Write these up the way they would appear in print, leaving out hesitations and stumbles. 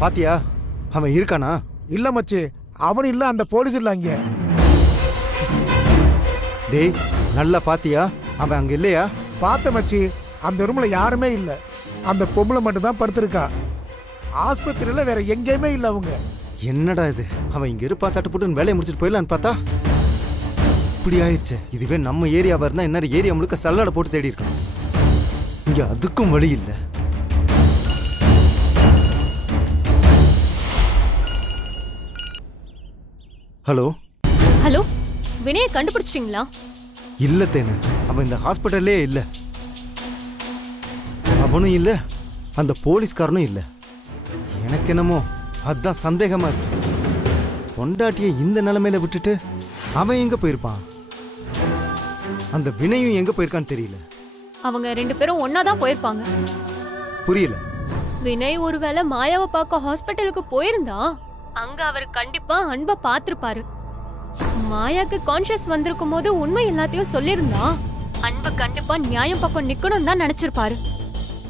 பாத்தியா? அவன் இருக்கானா? இல்ல மச்சி, அவன் இல்ல, அந்த போலீஸ் இல்ல அங்க. டேய் நல்லா பாத்தியா? அவன் அங்க இல்லையா? பார்த்த மச்சி, அந்த ரூம்ல யாருமே இல்ல. அந்த பொம்பளை மட்டும் தான் படுத்திருக்கா. ஆஸ்பத்திரியில வேற எங்கேயுமே இல்ல அவங்க. என்னடா இது? அவன் இங்க இருப்பா, சட்டை போட்டு வேலையை முடிச்சுட்டு போயிடலான்னு பார்த்தா இப்படி ஆயிடுச்சு. இதுவே நம்ம ஏரியாவா இருந்தா என்ன ஏரியா முழுக்க சல்லாடை போட்டு தேடி இருக்கணும். இங்க அதுக்கும் வழி இல்லை. ஹலோ ஹலோ, வினயை கண்டுபிடிச்சிட்டீங்களா? இல்ல தேனு, அவன் இந்த ஹாஸ்பிட்டல்லே இல்ல. அவனும் இல்ல, அந்த போலீஸ்காரனும் இல்ல. எனக்கு என்னமோ அதான் சந்தேகமா இருக்கு. பொண்டாட்டியை இந்த நிலைமையில விட்டுட்டு அவன் எங்க போயிருப்பான்? அந்த வினையும் எங்க போயிருக்கான்னு தெரியல. அவங்க 2 பேரும் ஒன்னாதான் போயிருப்பாங்க. புரியல. வினய் ஒருவேளை மாயாவை பார்க்க ஹாஸ்பிட்டலுக்கு போயிருந்தா அங்க அவர் கண்டிப்பா அன்பை பார்த்திருப்பாரு. மாயாக்கு கான்ஷியஸ் வந்திருக்கும் போது உண்மை எல்லாத்தையும் சொல்லியிருந்தா அன்பு கண்டிப்பா நியாயம் பக்கம் நிக்கணும் தான் நினைச்சிருப்பாரு.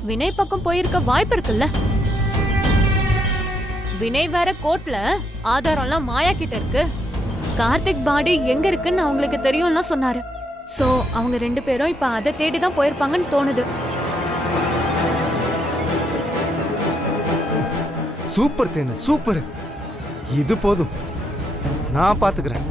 வினய் பக்கம் போயிருக்க வாய்ப்பு இருக்குல்ல. வினய் வேற கோர்ட்ல ஆதாரம்லாம் மாயா கிட்ட இருக்கு. கார்த்திக் பாடி எங்க இருக்குன்னு அவங்களுக்கு தெரியும்னா சொன்னாரு. சோ அவங்க 2 பேரும் இப்ப அதை தேடிதான் போயிருப்பாங்கன்னு தோணுது. சூப்பர் தேனு, சூப்பர். இது போதும், நான் பாத்துக்கிறேன்.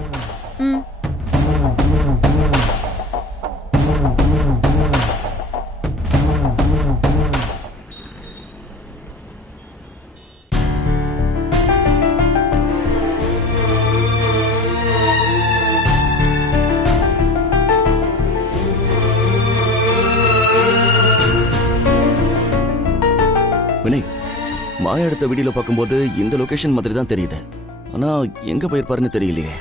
வினய், மாயா எடுத்த வீடியோல பார்க்கும்போது இந்த லொகேஷன் மாதிரி தான் தெரியுது. ஆனா எங்க போயிருப்பாருன்னு தெரியலையே.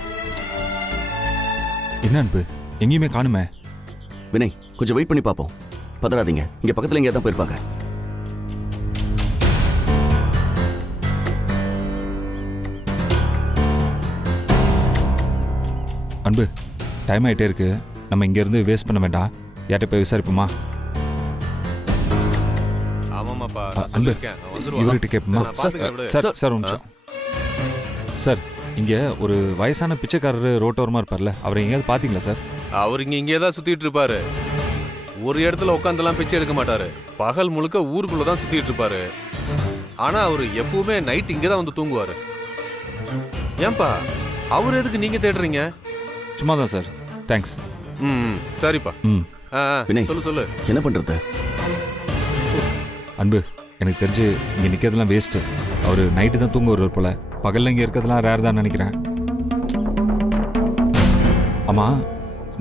என்ன அன்பு, எங்கேயுமே காணுமே. வினய், கொஞ்சம் வெயிட் பண்ணி பார்ப்போம். பதறாதீங்க, இங்க பக்கத்துல எங்கேயா தான் போயிருப்பாங்க. அன்பு, டைம் ஆயிட்டே இருக்கு. நம்ம இங்க இருந்து வேஸ்ட் பண்ண வேண்டாம். யார்கிட்ட போய் விசாரிப்போமா? அன்பு, இவர்கிட்ட கேட்போமா? சார் சார் ஒரு நிமிஷம். சார், இங்க ஒரு வயசான பிச்சைக்காரரு ரோட்டோரமா இருப்பார்ல, அவரை எங்கேயாவது பாத்தீங்களா சார்? அவர் இங்கே தான் சுத்திட்டு இருப்பாரு. ஒரு இடத்துல உட்காந்துலாம் பிச்சை எடுக்க மாட்டாரு. பகல் முழுக்க ஊருக்குள்ளதான் சுத்திட்டு இருப்பாரு. ஆனா அவரு எப்பவுமே நைட் இங்கதான் வந்து தூங்குவாரு. ஏன்பா அவர் எதுக்கு நீங்க தேடுறீங்க? சும்மா தான் சார். தேங்க்ஸ். சரிப்பா. சொல்லு சொல்லு. என்ன பண்றது? அன்பு, எனக்கு தெரிஞ்சு இங்க நிக்கிறதுலாம் வேஸ்ட். அவரு நைட்டு தான் தூங்க வருவார் போல. பகல்ல இங்க இருக்கிறதுலாம் ரேர் தான் நினைக்கிறேன். ஆமா,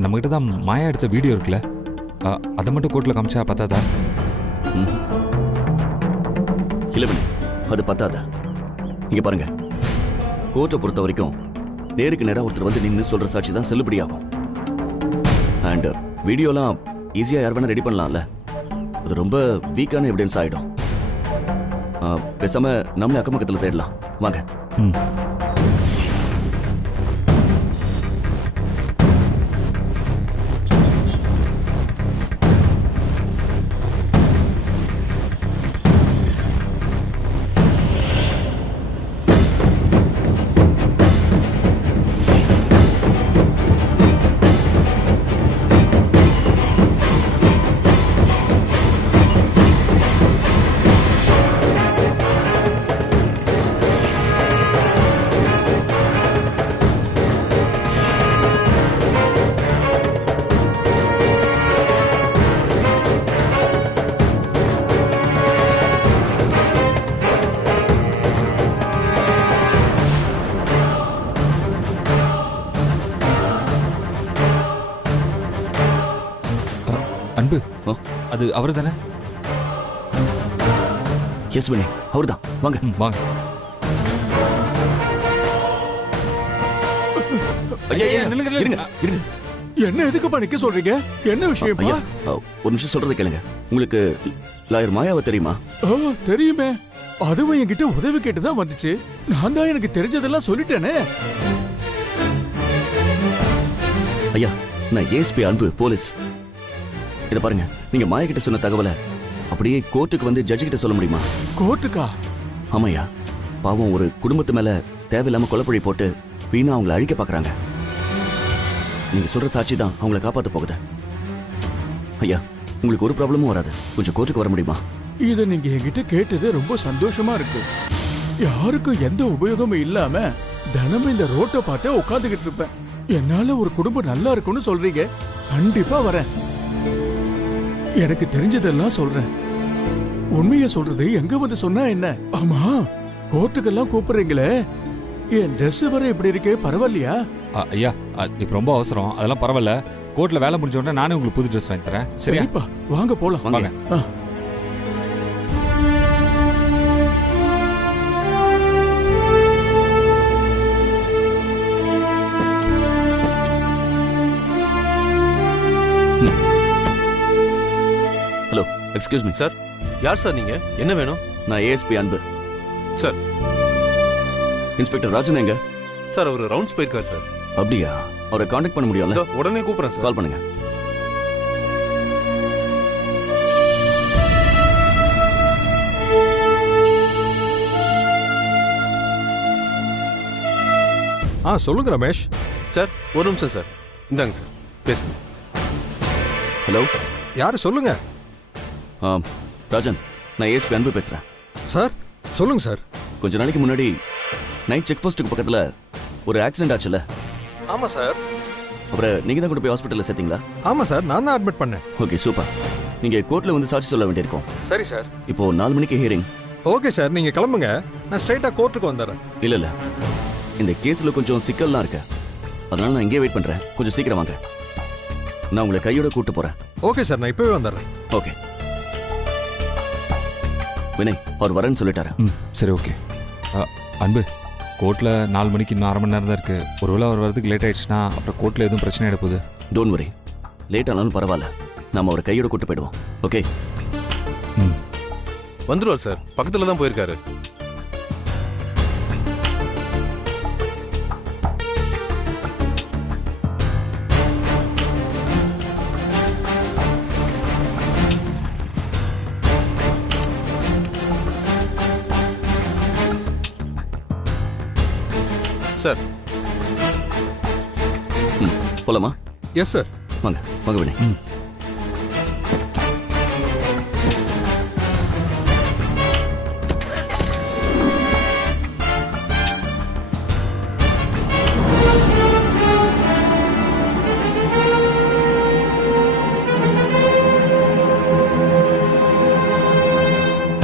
நம்ம கிட்ட தான் மாயா எடுத்த வீடியோ இருக்குல்ல, அதை மட்டும் கோர்ட்ல காமிச்சா பத்தாதா? இல்ல வினய், அது பத்தாதா? இங்க பாருங்க, கோர்ட்டை பொறுத்த வரைக்கும் நேருக்கு நேரா ஒருத்தர் வந்து நின்று சொல்ற சாட்சி தான் செல்லுபடியாகும். அண்ட் வீடியோலாம் ஈஸியா யார் வேணா ரெடி பண்ணலாம்ல. அது ரொம்ப வீக்கான எவிடன்ஸ் ஆயிடும். பேசாம நம்மளே அக்கம் பக்கத்துல தேடலாம் வாங்க. அன்பு, அது அவரு தானே? எஸ் வினய், அவரு தான். வாங்க வாங்க. என்ன எதுக்குப்பா நிக்க சொல்றீங்க? என்ன விஷயம்? ஒரு நிமிஷம் சொல்றதை கேளுங்க. உங்களுக்கு லாயர் மாயாவை தெரியுமா? தெரியுமே. அதுவும் என்கிட்ட உதவி கேட்டுதான் வந்துச்சு. நான் தான் எனக்கு தெரிஞ்சதெல்லாம் சொல்லிட்டேனே. ஐயா, நான் ஏஎஸ்பி அன்பு, போலீஸ். இத பாருங்க, நீங்க மாயா கிட்ட சொன்ன தகவலை அப்படியே கோர்ட்டுக்கு வந்து ஜட்ஜ் கிட்ட சொல்ல முடியுமா? கோர்ட்டுக்கா? ஆமாய்யா. பாவம் ஒரு குடும்பத்து மேல தேவையில்லாம கொலைப்பழி போட்டு வீணா அவங்கள அழிக்க பாக்குறாங்க. நீங்க சொல்ற சாட்சி தான் அவங்கள காப்பாத்த போகுது. ஐயா, உங்களுக்கு ஒரு ப்ராப்ளமும் வராது. கொஞ்சம் கோர்ட்டுக்கு வர முடியுமா? இதை நீங்க என்கிட்ட கேட்டது ரொம்ப சந்தோஷமா இருக்கு. யாருக்கும் எந்த உபயோகமும் இல்லாம தினமும் இந்த ரோட்டை பார்த்து உட்காந்துக்கிட்டு இருப்பேன். என்னால ஒரு குடும்பம் நல்லா இருக்கும்னு சொல்றீங்க. கண்டிப்பா வரேன். எனக்கு தெரிஞ்சதெல்லாம் சொல்றேன். உண்மையை சொல்றது எங்க வந்து சொன்னா என்ன? ஆமா, கோர்ட்டுக்கெல்லாம் கூப்பிடுறீங்களே, என் ட்ரெஸ் வர இப்படி இருக்கு, பரவாயில்லையா? ஐயா, இப்போ ரொம்ப அவசரம். அதெல்லாம் பரவாயில்ல. கோர்ட்ல வேலை முடிஞ்ச உடனே நானே உங்களுக்கு புது ட்ரெஸ் வாங்கி தரேன். சரிப்பா, வாங்க போலாம். வாங்க. Hello, excuse me sir. யார் சார் நீங்க? என்ன வேணும்? நான் ஏஎஸ்பி அன்பு. சார். இன்ஸ்பெக்டர் ராஜன் எங்க? சார், அவர் ரவுண்ட்ஸ் போயிருக்காரு சார். அப்படியா? அவரை காண்டாக்ட் பண்ண முடியும்ல? உடனே கூப்பிடுறேன் சார். கால் பண்ணுங்க. சொல்லுங்க ரமேஷ். சார், ஒரு நிமிஷம் சார். இந்தாங்க சார், பேசுங்க. ஹலோ, யாரு? சொல்லுங்க. ராஜன், நான் ஏஎஸ்பி அன்பு பேசுறேன். சார், சொல்லுங்க சார். கொஞ்ச நாளைக்கு முன்னாடி நைட் செக் போஸ்ட்டுக்கு பக்கத்துல ஒரு ஆக்சிடென்ட் ஆச்சுல்ல? ஆமா சார். அப்புறம் நீங்க தான் கொண்டு போய் ஹாஸ்பிட்டல்ல சேர்த்தீங்களா? ஆமா சார், நான் தான் அட்மிட் பண்ணேன். Okay, super. நீங்க கோர்ட்ல வந்து சாட்சி சொல்ல வேண்டியிருக்கும். சரி சார். இப்போ 4 மணிக்கு ஹியரிங். ஓகே சார், நீங்க கிளம்புங்க. நான் ஸ்ட்ரைட்டா கோர்ட்டுக்கு வந்துடுறேன். இல்ல, இந்த கேஸ்ல கொஞ்சம் சிக்கல்லாம் இருக்கு. அதனால நான் இங்கே வெயிட் பண்றேன். கொஞ்சம் சீக்கிரம் வாங்க. நான் உங்களை கையோட கூட்டு போறேன். ஓகே சார், நான் இப்பவே வந்துடுறேன். ஓகே. வினய், அவர் வரேன்னு சொல்லிட்டாரு. சரி, ஓகே. அன்பு, கோர்ட்ல 4 மணிக்கு இன்னும் 1/2 மணி நேரம் தான் இருக்கு. ஒருவேளை அவர் வரதுக்கு லேட் ஆயிடுச்சுன்னா அப்புறம் கோர்ட்ல எதுவும் பிரச்சனை ஆயிட போகுது. டோன்ட் வரி, லேட் ஆனாலும் பரவாயில்ல. நம்ம அவரை கையோட கூட்டு போயிடுவோம். ஓகே. வந்துருவார் சார், பக்கத்துல தான் போயிருக்காரு. சார். போலாமா? Yes sir. வாங்க வாங்க வினய்.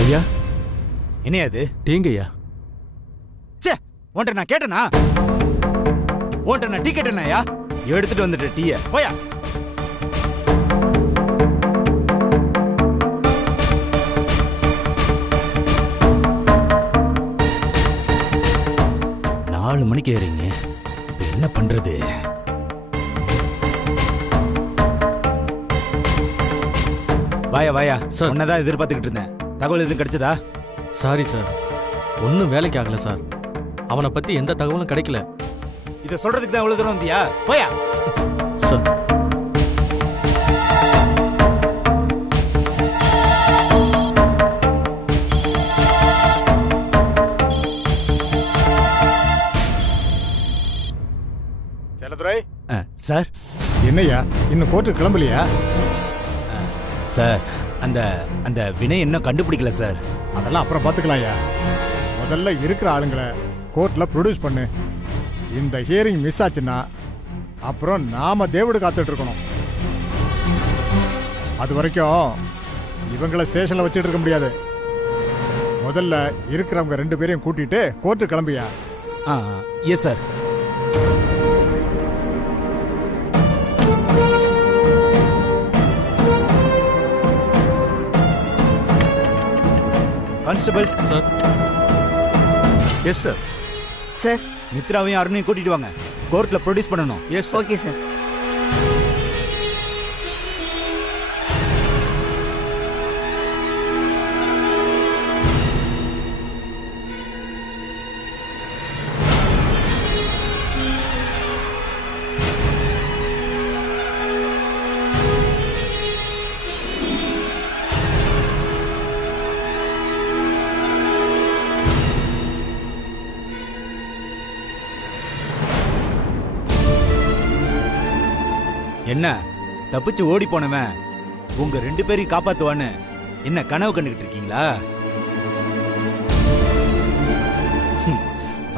ஐயா, என்ன அது? டீங்கய்யா. சே, உன்ட்ட நான் கேட்டனா? உன்ட்ட நான் டீ கேட்டனாயா? எடுத்துட்டு வந்துட்ட டீய. போயா. நாலு மணிக்கு ஏறீங்க, என்ன பண்றது? வாயா வாயா, உன்னதான் எதிர்பார்த்துக்கிட்டு இருந்தேன். தகவல் எதுவும் கிடைச்சதா? சாரி சார், ஒன்றும் வேலைக்கு ஆகல சார். அவனை பத்தி எந்த தகவலும் கிடைக்கல. இதை சொல்றதுக்கு தான் இவ்வளவு தூரம் வந்தியா? போயா. சார், செல்லதுரை. சார். என்னையா இன்னும் கோர்ட்டுக்கு கிளம்பலையா? சார், அந்த அந்த வினய் இன்னும் கண்டுபிடிக்கல சார். அதெல்லாம் அப்புறம் பார்த்துக்கலாம்யா. முதல்ல இருக்கிற ஆளுங்களை கோர்ட்ல ப்ரொடியூஸ் பண்ணு. இந்த ஹியரிங் மிஸ் ஆச்சுன்னா அப்புறம் நாம தேவடு காத்துட்டு இருக்கணும். அது வரைக்கும் இவங்களை ஸ்டேஷன்ல வச்சுட்டு இருக்க முடியாது. முதல்ல இருக்கிறவங்க 2 பேரையும் கூட்டிட்டு கோர்ட்டு கிளம்பியா? Yes sir. Constables sir. Yes sir. Sir, மித்ராவையும் அருணையும் கூட்டிட்டு வாங்க. கோர்ட்ல ப்ரொடியூஸ் பண்ணணும். எஸ். Okay sir. என்ன தப்பிச்சு ஓடி போனவன் உங்க 2 பேரையும் காப்பாத்துவான்னு என்ன கனவு கண்டுகிட்டு இருக்கீங்களா?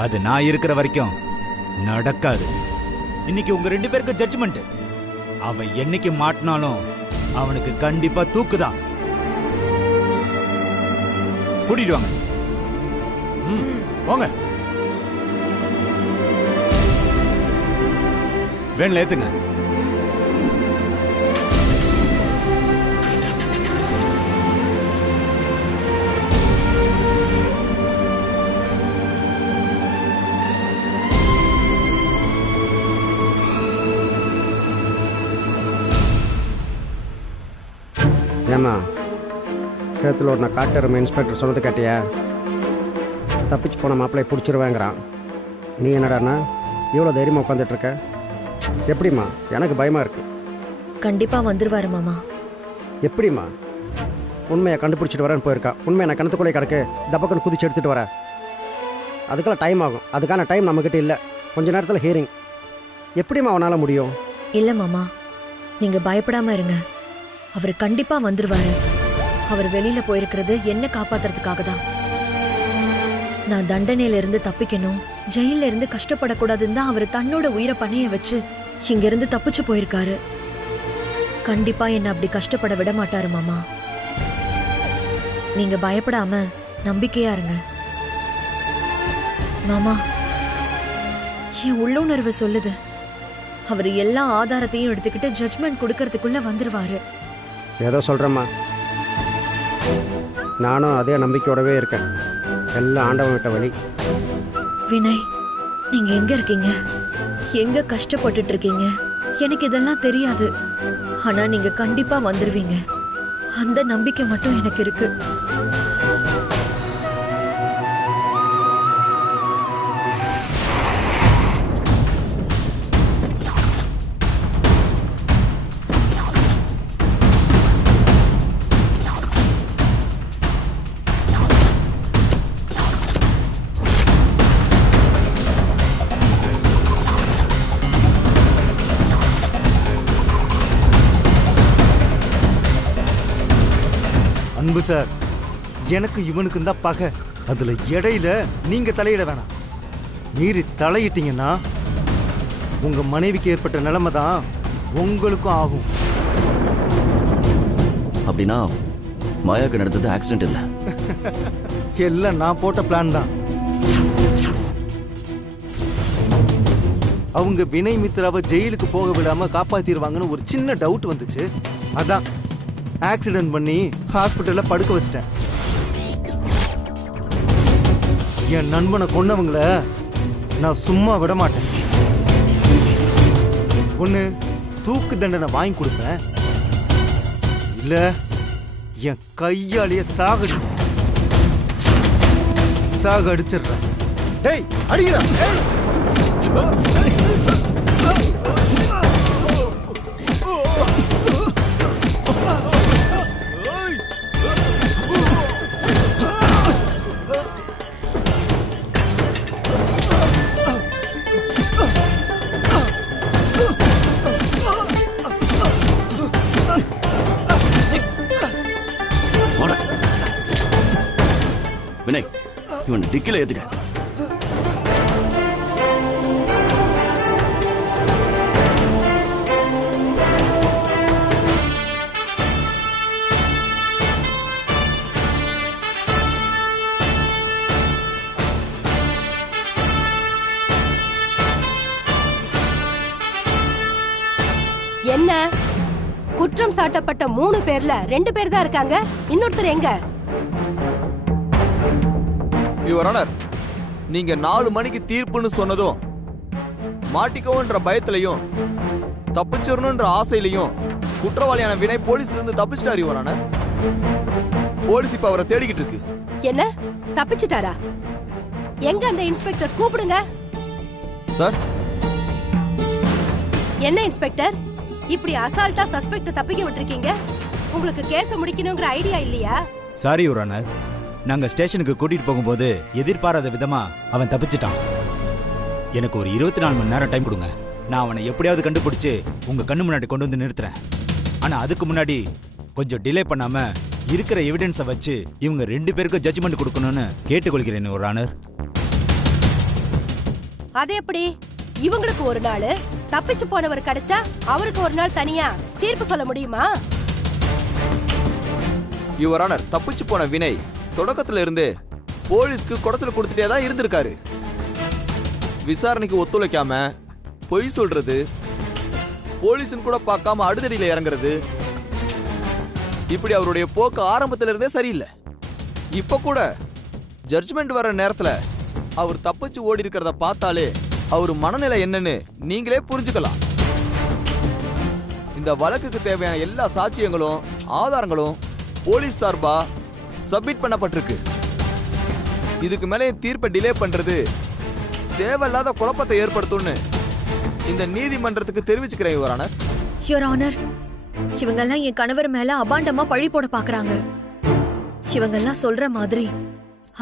அது நான் இருக்கிற வரைக்கும் நடக்காது. இன்னைக்கு உங்க 2 பேருக்கு ஜட்ஜ்மெண்ட். அவன் என்னைக்கு மாட்டினாலும் அவனுக்கு கண்டிப்பா தூக்குதான். கூட்டிட்டு வாங்க. வாங்க. வேன்ல ஏத்துங்க. ஏம்மா சேத்துல ஒரு நான் காட்டுற இன்ஸ்பெக்டர் சொன்னது கேட்டியா? தப்பிச்சு போன மாப்பிள்ளையை பிடிச்சிருவேங்கிறான். நீ என்னடாண்ணா இவ்வளோ தைரியமாக உட்காந்துட்ருக்க? எப்படிம்மா? எனக்கு பயமாக இருக்கு. கண்டிப்பாக வந்துடுவாரு மாமா. எப்படிம்மா? உண்மையை கண்டுபிடிச்சிட்டு வரேன்னு போயிருக்கா. உண்மையை நான் கிணத்துக்குள்ளே கிடக்கு தப்பக்கன்னு குதிச்சு எடுத்துகிட்டு வரேன். அதுக்கெல்லாம் டைம் ஆகும். அதுக்கான டைம் நம்மக்கிட்ட இல்லை. கொஞ்ச நேரத்தில் ஹியரிங். எப்படிம்மா அவனால் முடியும்? இல்லை மாமா, நீங்கள் பயப்படாமல் இருங்க. அவர் கண்டிப்பாக வந்துடுவாரு. அவர் வெளியில் போயிருக்கிறது என்ன காப்பாத்துறதுக்காக தான். நான் தண்டனையிலிருந்து தப்பிக்கணும், ஜெயில இருந்து கஷ்டப்படக்கூடாதுன்னு தான் அவர் தன்னோட உயிரை பணைய வச்சு இங்கிருந்து தப்பிச்சு போயிருக்காரு. கண்டிப்பா என்ன அப்படி கஷ்டப்பட விட மாட்டாரு மாமா. நீங்க பயப்படாம நம்பிக்கையா இருங்க மாமா. என் உள்ளுணர்வு சொல்லுது அவர் எல்லா ஆதாரத்தையும் எடுத்துக்கிட்டு ஜட்ஜ்மெண்ட் கொடுக்கறதுக்குள்ள வந்துருவாரு. ஏதோ சொல்கிறேம்மா, நானும் அதே நம்பிக்கையோடவே இருக்கேன். எல்லாம் ஆண்டவன் விட்ட வழி. வினய், நீங்க எங்க இருக்கீங்க? எங்க கஷ்டப்பட்டுட்டு இருக்கீங்க? எனக்கு இதெல்லாம் தெரியாது. ஆனா நீங்க கண்டிப்பா வந்துருவீங்க. அந்த நம்பிக்கை மட்டும் எனக்கு இருக்கு. அன்பு சார், எனக்கு இவனுக்கும் தான் பகை. அதுல இடையில நீங்க தலையிட வேணாம். மீறி தலையிட்டீங்கன்னா உங்க மனைவிக்கு ஏற்பட்ட நிலைமை தான் உங்களுக்கும் ஆகும். அப்படின்னா மாயாக்கு நடந்தது ஆக்சிடென்ட் இல்ல, எல்லாம் நான் போட்ட பிளான் தான். அவங்க வினய் மித்ராவை ஜெயிலுக்கு போக விடாம காப்பாத்திடுவாங்கன்னு ஒரு சின்ன டவுட் வந்துச்சு. அதான் ஆக்சிடென்ட் பண்ணி ஹாஸ்பிட்டல்ல படுக்க வச்சிட்டேன். என் நண்பனை கொன்னவங்கள நான் சும்மா விட மாட்டேன். ஒண்ணு தூக்கு தண்டனை வாங்கி கொடுப்பேன், இல்ல என் கையாலேயே சாகடிச்சிடுறேன். டேய் அடிக்கிறா. வினய், இவன் டிக்கில ஏத்துக்க. என்ன குற்றம் சாட்டப்பட்ட 3 பேர்ல 2 பேர் தான் இருக்காங்க. இன்னொருத்தர் எங்க? யுவர் ஆனர், நீங்க 4 மணிக்கு தீர்ப்புன்னு சொன்னதும் மாட்டிக்கோன்ற பயத்திலையும் தப்பிச்சிடணுன்ற ஆசையிலையும் குற்றவாளியான வினய் போலீஸ்ல இருந்து தப்பிச்சிட்டாரு யுவர் ஆனர். போலீஸ் இப்ப அவரை தேடிக்கிட்டு இருக்கு. என்ன தப்பிச்சிட்டாரா? எங்க அந்த இன்ஸ்பெக்டர்? கூப்பிடுங்க சார். என்ன இன்ஸ்பெக்டர் இப்படி அசால்ட்டா சஸ்பெக்ட் தப்பிக்க விட்டுருக்கீங்க? உங்களுக்கு கேஸ முடிக்கணும்ங்கற ஐடியா இல்லையா? சாரி யுவர் ஆனர், நாங்க ஸ்டேஷனுக்கு கூட்டிட்டு போகும்போது எதிர்பாராத விதமா அவன் தப்பிச்சிட்டான். எனக்கு ஒரு 24 மணி நேரம் டைம் கொடுங்க. நான் அவனை எப்படியாவது கண்டுபிடிச்சு உங்க கண்ணு முன்னாடி கொண்டு வந்து நிறுத்துறேன். ஆனா அதுக்கு முன்னாடி கொஞ்சம் டிலே பண்ணாம இருக்கிற எவிடன்ஸை வச்சு இவங்க 2 பேருக்கும் ஜட்ஜ்மெண்ட் கொடுக்கணும்னு கேட்டுக்கொள்கிறேன் யுவர் ஆனர். அது எப்படி? இவங்களுக்கு ஒரு நாள், தப்பிச்சு போனவர் கிடைச்சா அவருக்கு ஒரு நாள் தனியா தீர்ப்பு சொல்ல முடியுமா? யுவர் ஆனர், தப்பிச்சு போன வினய் தொடக்கத்துல இருந்து போலீஸ்க்கு குடைச்சல் கொடுத்துட்டே தான் இருந்திருக்காரு. விசாரணைக்கு ஒத்துழைக்காம பொய் சொல்றது, போலீஸ்னு கூட பார்க்காம அடுத்தடியில இறங்குறது, இப்படி அவருடைய போக்கு ஆரம்பத்துல இருந்தே சரியில்லை. இப்ப கூட ஜட்ஜ்மெண்ட் வர நேரத்துல அவர் தப்பிச்சு ஓடி இருக்கிறத பார்த்தாலே அவர் மனநிலை என்னன்னு நீங்களே புரிஞ்சுக்கலாம். இந்த வழக்குக்கு தேவையான எல்லா சாட்சியங்களும் ஆதாரங்களும் போலீஸ் சார்பா சப்மிட் பண்ணப்பட்டிருக்கு. இதுக்கு மேலே தீர்ப்பை டிலே பண்றது தேவையில்லாத குழப்பத்தை ஏற்படுத்தும்னு இந்த நீதிமன்றத்துக்கு தெரிவிச்சுக்கிறேன் யுவர் ஆனர். யுவர் ஆனர், இவங்கெல்லாம் என் கணவர் மேல அபாண்டமா பழி போட பாக்குறாங்க. இவங்கெல்லாம் சொல்ற மாதிரி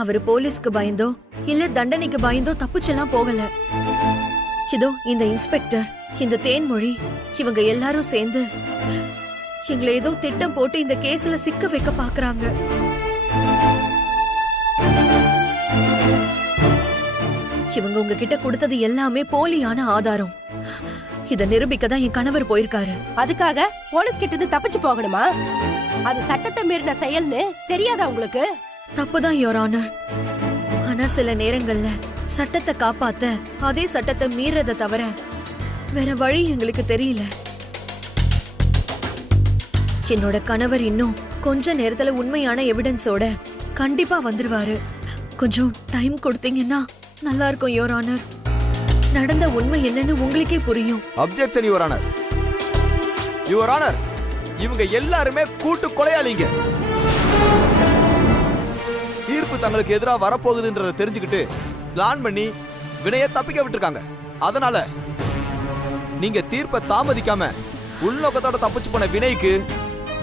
அவர் போலீஸ்க்கு பயந்தோ இல்ல தண்டனைக்கு பயந்தோ தப்பிச்செல்லாம் போகல. இதோ இந்த இன்ஸ்பெக்டர், இந்த தேன்மொழி, இவங்க எல்லாரும் சேர்ந்து எங்களை ஏதோ திட்டம் போட்டு இந்த கேஸ்ல சிக்க வைக்க பாக்குறாங்க. இவங்க உங்ககிட்ட கொடுத்தது எல்லாமே போலியான ஆதாரம். இத நிரூபிக்க தான் என் கணவர் போயிருக்காரு. அதுக்காக போலீஸ் கிட்ட இருந்து தப்பிச்சு போகணுமா? அது சட்டத்தை மீறின செயல்னு தெரியாதா உங்களுக்கு? தப்புதான் யுவர் ஆனர். ஆனா சில நேரங்கள்ல சட்டத்தை காப்பாத்த அதே சட்டத்தை மீறத தவிர வேற வழி எங்களுக்கு தெரியல. என்னோட கணவர் இன்னும் கொஞ்ச நேரத்துல உண்மையான எவிடன்ஸோட கண்டிப்பா வந்துருவாரு. கொஞ்சம் டைம் கொடுத்தீங்கன்னா நல்லா இருக்கும் யுவர் ஆனர். நடந்த உண்மை என்னன்னு உங்களுக்கே புரியும். Objection your honour. Your honour, இவங்க எல்லாருமே கூட்டு கொலையாளிங்க. தீர்ப்பு தங்களுக்கு எதிராக வரப்போகுதுன்றதை தெரிஞ்சுக்கிட்டு பிளான் பண்ணி வினையை தப்பிக்க விட்டுருக்காங்க. அதனால நீங்க தீர்ப்பை தாமதிக்காம உள்நோக்கத்தோட தப்பிச்சு போன வினைக்கு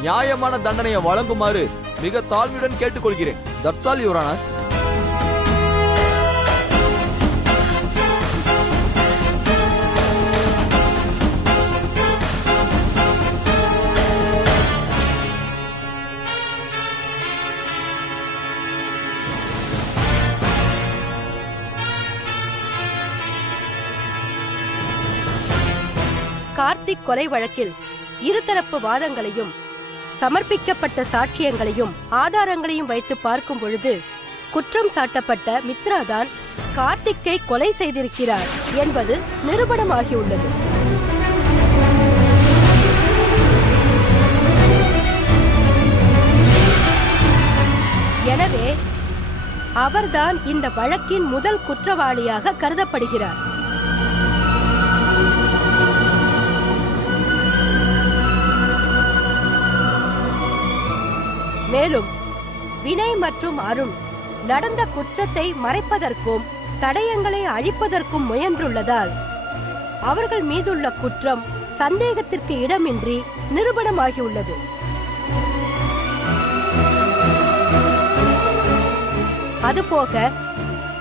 நியாயமான தண்டனையை வழங்குமாறு மிக தாழ்மையுடன் கேட்டுக்கொள்கிறேன். That's all your honour. Karthik கொலை வழக்கில் இருதரப்பு வாதங்களையும் சமர்ப்பிக்கப்பட்ட சாட்சியங்களையும் ஆதாரங்களையும் வைத்து பார்க்கும் பொழுது குற்றம் சாட்டப்பட்ட மித்ரா தான் கார்த்திக்கை கொலை செய்திருக்கிறார் என்பது நிரூபணமாகியுள்ளது. எனவே அவர்தான் இந்த வழக்கின் முதல் குற்றவாளியாக கருதப்படுகிறார். மேலும் வினய் மற்றும் அருண் நடந்த குற்றத்தை மறைப்பதற்கும் தடயங்களை அழிப்பதற்கும் முயன்றுள்ளதால் அவர்கள் மீதுள்ள குற்றம் சந்தேகத்திற்கு இடமின்றி நிரூபணமாகியுள்ளது. அதுபோக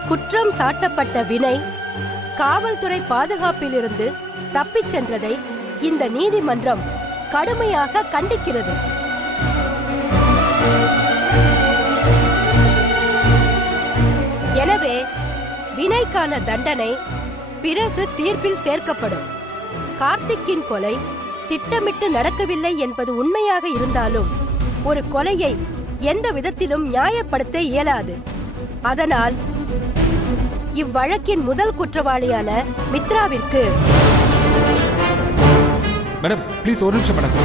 குற்றம் சாட்டப்பட்ட வினய் காவல்துறை பாதுகாப்பிலிருந்து தப்பிச் சென்றதை இந்த நீதிமன்றம் கடுமையாக கண்டிக்கிறது. எனவே வினைக்கான தண்டனை பிறகு தீர்ப்பில் சேர்க்கப்படும். கார்த்திக்கின் கொலை திட்டமிட்டு நடக்கவில்லை என்பது உண்மையாக இருந்தாலும் ஒரு கொலையை எந்த விதத்திலும் நியாயப்படுத்த இயலாது. அதனால் இவ்வழக்கின் முதல் குற்றவாளியான மித்ராவிற்கு மேடம் ப்ளீஸ் ஒரு நிமிஷம் மேடம்.